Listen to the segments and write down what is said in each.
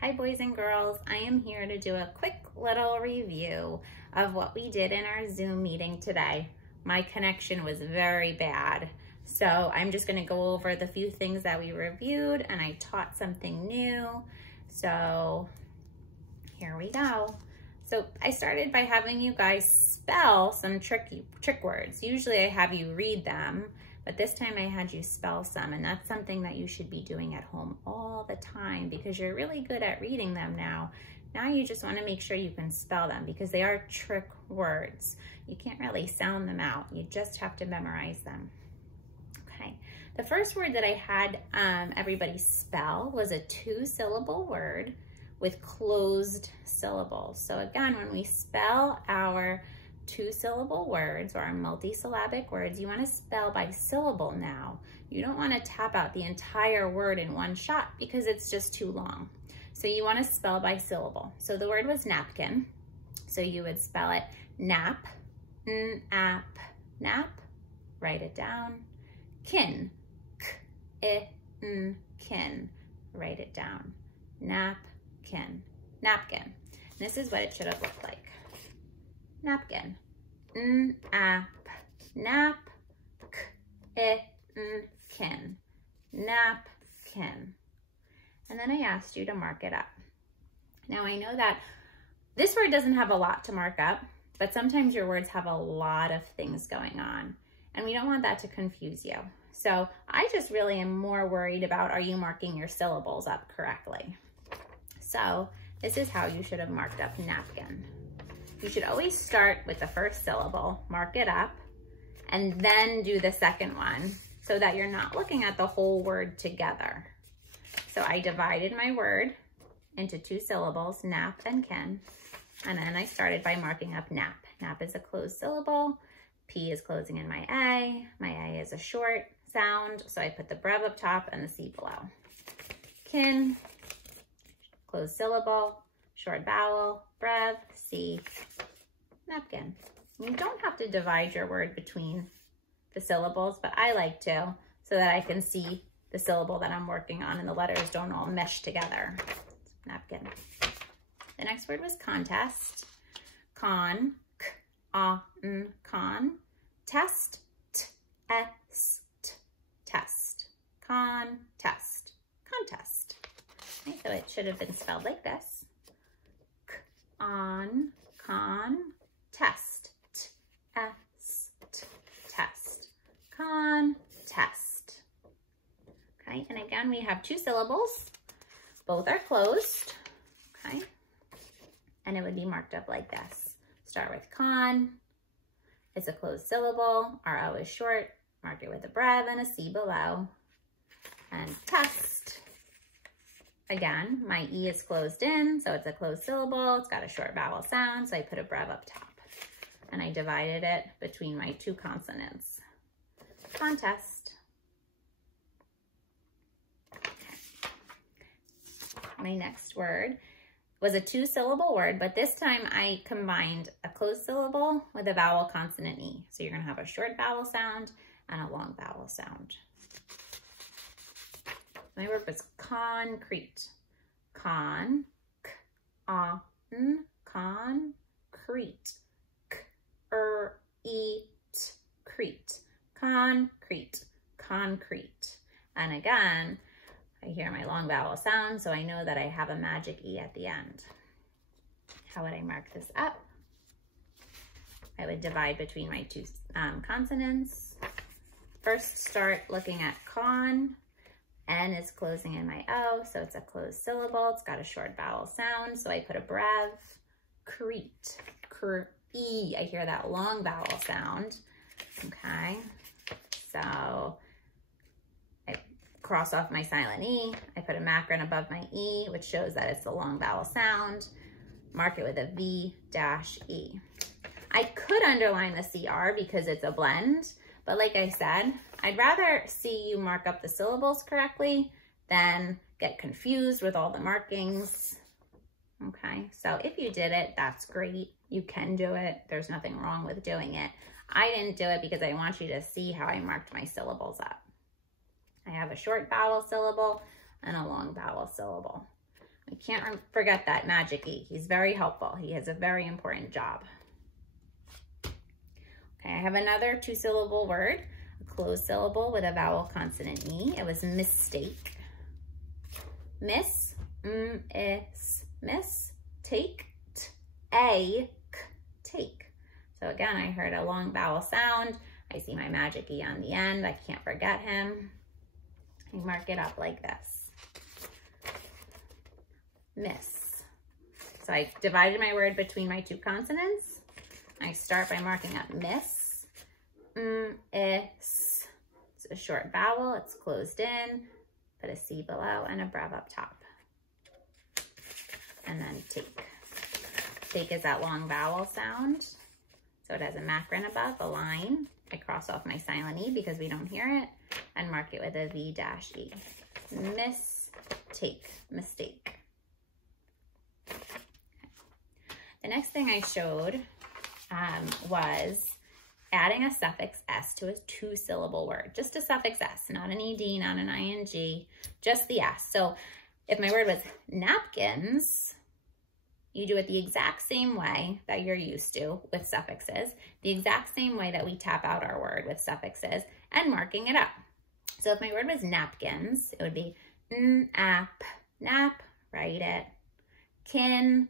Hi boys and girls, I am here to do a quick little review of what we did in our Zoom meeting today. My connection was very bad, so I'm just going to go over the few things that we reviewed, and I taught something new. So here we go. So I started by having you guys spell some trick words. Usually I have you read them, but this time I had you spell some, and that's something that you should be doing at home all the time because you're really good at reading them now. Now you just want to make sure you can spell them because they are trick words. You can't really sound them out. You just have to memorize them. Okay, the first word that I had everybody spell was a 2-syllable word with closed syllables. So again, when we spell our 2-syllable words or our multisyllabic words, you want to spell by syllable now. You don't want to tap out the entire word in one shot because it's just too long. So you want to spell by syllable. So the word was napkin. So you would spell it nap, nap, nap, write it down. Kin, kin, write it down. Napkin, napkin. This is what it should have looked like. Napkin, nap, nap, kin, napkin. And then I asked you to mark it up. Now I know that this word doesn't have a lot to mark up, but sometimes your words have a lot of things going on, and we don't want that to confuse you. So I just really am more worried about, are you marking your syllables up correctly? So this is how you should have marked up napkin. You should always start with the first syllable, mark it up, and then do the second one so that you're not looking at the whole word together. So I divided my word into 2 syllables, nap and kin, and then I started by marking up nap. Nap is a closed syllable, P is closing in my A is a short sound, so I put the brev up top and the C below. Kin, closed syllable, short vowel, brev, C, napkin. You don't have to divide your word between the syllables, but I like to so that I can see the syllable that I'm working on and the letters don't all mesh together. Napkin. The next word was contest. Con, con. Test, test. Contest, contest. Okay, so it should have been spelled like this. Con, test, test, contest. Okay, and again, we have 2 syllables. Both are closed, okay? And it would be marked up like this. Start with con, it's a closed syllable, our O is short, mark it with a brev and a C below. And test, again, my E is closed in, so it's a closed syllable, it's got a short vowel sound, so I put a brev up top. And I divided it between my 2 consonants. Contest. My next word was a 2-syllable word, but this time I combined a closed syllable with a vowel consonant E. So you're gonna have a short vowel sound and a long vowel sound. My word was concrete. Con, concrete. Crete, concrete, concrete. And again, I hear my long vowel sound, so I know that I have a magic E at the end. How would I mark this up? I would divide between my 2 consonants. First, start looking at con. N is closing in my O, so it's a closed syllable. It's got a short vowel sound, so I put a brev. Crete, E. I hear that long vowel sound. Okay, so I cross off my silent E. I put a macron above my E, which shows that it's a long vowel sound. Mark it with a V-E. I could underline the CR because it's a blend, but like I said, I'd rather see you mark up the syllables correctly than get confused with all the markings. Okay, so if you did it, that's great. You can do it. There's nothing wrong with doing it. I didn't do it because I want you to see how I marked my syllables up. I have a short vowel syllable and a long vowel syllable. We can't forget that magic E. He's very helpful. He has a very important job. Okay, I have another 2-syllable word, a closed syllable with a vowel consonant E. It was mistake. Miss, miss, take, take. So again, I heard a long vowel sound. I see my magic E on the end. I can't forget him. I mark it up like this. Miss. So I divided my word between my 2 consonants. I start by marking up miss. Is. It's a short vowel. It's closed in. Put a C below and a brev up top. And then take. Take is that long vowel sound. So it has a macron above, a line. I cross off my silent E because we don't hear it and mark it with a V-E. Mistake, mistake. Okay. The next thing I showed was adding a suffix S to a 2-syllable word. Just a suffix S, not an ED, not an ING, just the S. So if my word was napkins, you do it the exact same way that you're used to with suffixes, the exact same way that we tap out our word with suffixes and marking it up. So if my word was napkins, it would be nap, nap, write it. Kin,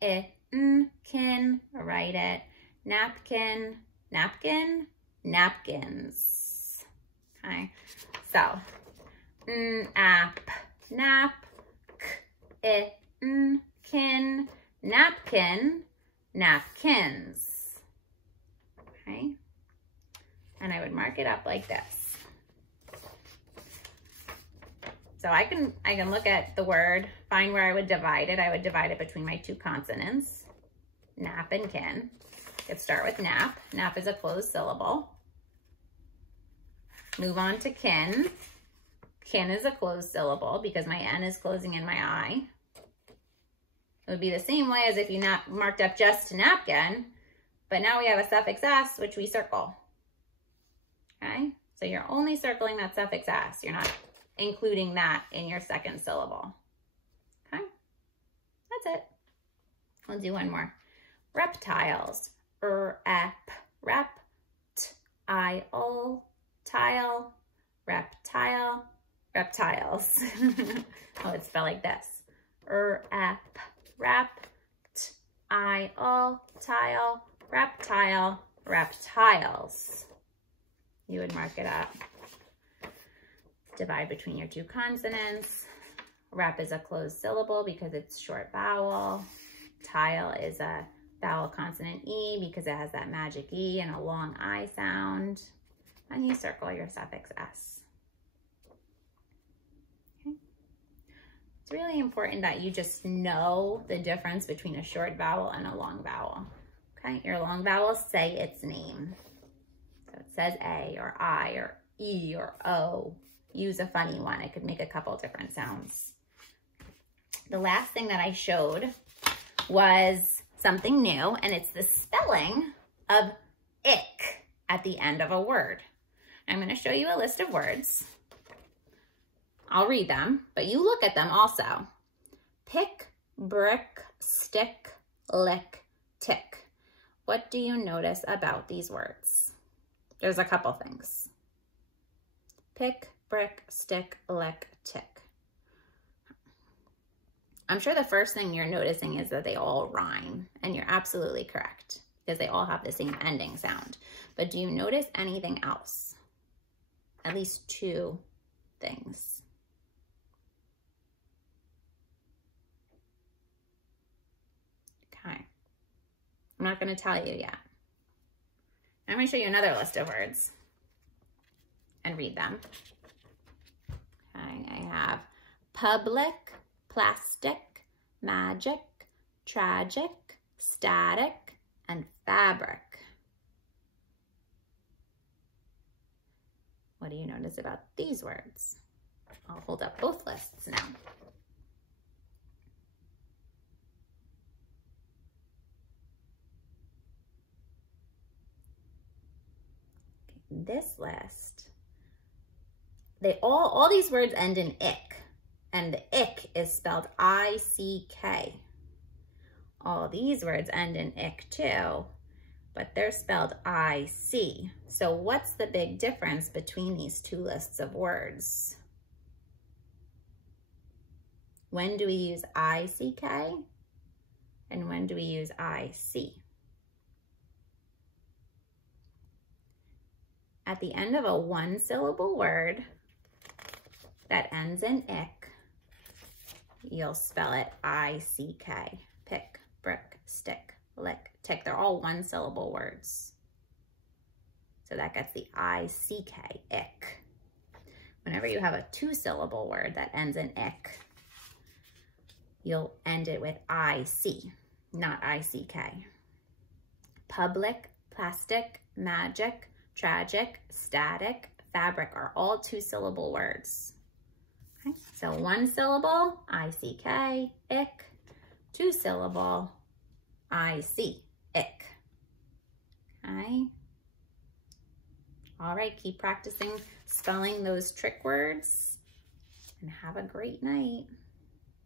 kin, write it. Napkin, napkin, napkins. Okay, so nap, nap, kin, napkin, napkins. Okay, and I would mark it up like this. So I can look at the word, find where I would divide it. I would divide it between my 2 consonants, nap and kin. Let's start with nap. Nap is a closed syllable. Move on to kin. Kin is a closed syllable because my N is closing in my I. It would be the same way as if you marked up just napkin, but now we have a suffix S, which we circle. Okay, so you're only circling that suffix S. You're not including that in your 2nd syllable. Okay, that's it. We'll do one more. Reptiles. Rep, tile, reptile, reptiles. Oh, it's spelled like this. Tile, reptile, reptiles. You would mark it up. Divide between your 2 consonants. Rep is a closed syllable because it's short vowel. Tile is a vowel consonant E because it has that magic E and a long I sound. And you circle your suffix S. Okay. It's really important that you just know the difference between a short vowel and a long vowel. Okay, your long vowels say its name. So it says A or I or E or O. Use a funny one. It could make a couple different sounds. The last thing that I showed was something new, and it's the spelling of ick at the end of a word. I'm going to show you a list of words. I'll read them, but you look at them also. Pick, brick, stick, lick, tick. What do you notice about these words? There's a couple things. Pick, brick, stick, lick, tick. I'm sure the first thing you're noticing is that they all rhyme, and you're absolutely correct because they all have the same ending sound. But do you notice anything else? At least 2 things. Okay. I'm not going to tell you yet. I'm going to show you another list of words and read them. Okay, I have public, plastic, magic, tragic, static, and fabric. What do you notice about these words? I'll hold up both lists now. Okay, this list, all these words end in ick. And the ick is spelled I-C-K. All these words end in ick too, but they're spelled I-C. So what's the big difference between these two lists of words? When do we use I-C-K? And when do we use I-C? At the end of a one-syllable word that ends in ick, you'll spell it I-C-K. Pick, brick, stick, lick, tick. They're all one-syllable words. So that gets the I-C-K, ick. Whenever you have a two-syllable word that ends in ick, you'll end it with I-C, not I-C-K. Public, plastic, magic, tragic, static, fabric are all two-syllable words. Okay, so one syllable, I-C-K, ick. Two syllable, I-C, ick. Okay. All right, keep practicing spelling those trick words and have a great night.